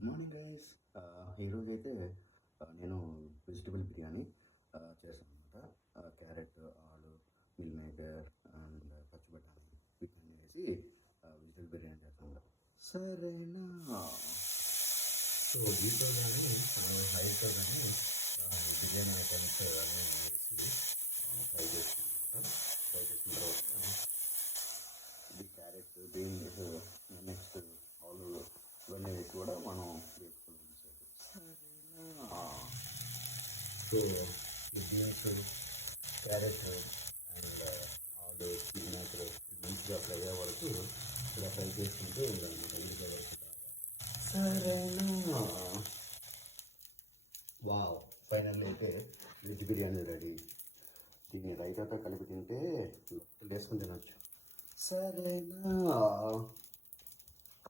Good morning guys. ఈరోజైతే నేను vegetable biryani చేశాను అనమాట. క్యారెట్, ఆలు, మిల్ మేకర్ అండ్ పచ్చి బఠానీ వీటన్ని వేసి వెజిటబుల్ బిర్యానీ చేస్తాను. సరేనా? సో వీటితో కానీ హైతో కానీ బిర్యానీ ఐటమ్స్ అన్నీ వేసి ఫ్రై చేస్తాను అనమాట. ఫ్రై చేసిన తర్వాత ఇది క్యారెట్, బీన్స్, నెక్స్ట్ ఆలు ఇవన్నీ వేసి కూడా మనం వేసుకోవాలి. సరేనా? సో ఈ బీన్స్, క్యారెట్ అండ్ ఆలు, మిల్మేకర్ మంచిగా ఫ్రై అయ్యే వరకు ఇలా ఫ్రై చేసుకుంటూ ఉండాలి. సరేనా? వావ్, ఫైనల్ అయితే వెజ్ బిర్యానీ రెడీ. దీన్ని రైతాతో కలిపి తింటే వేసుకుని తినొచ్చు. సరేనా?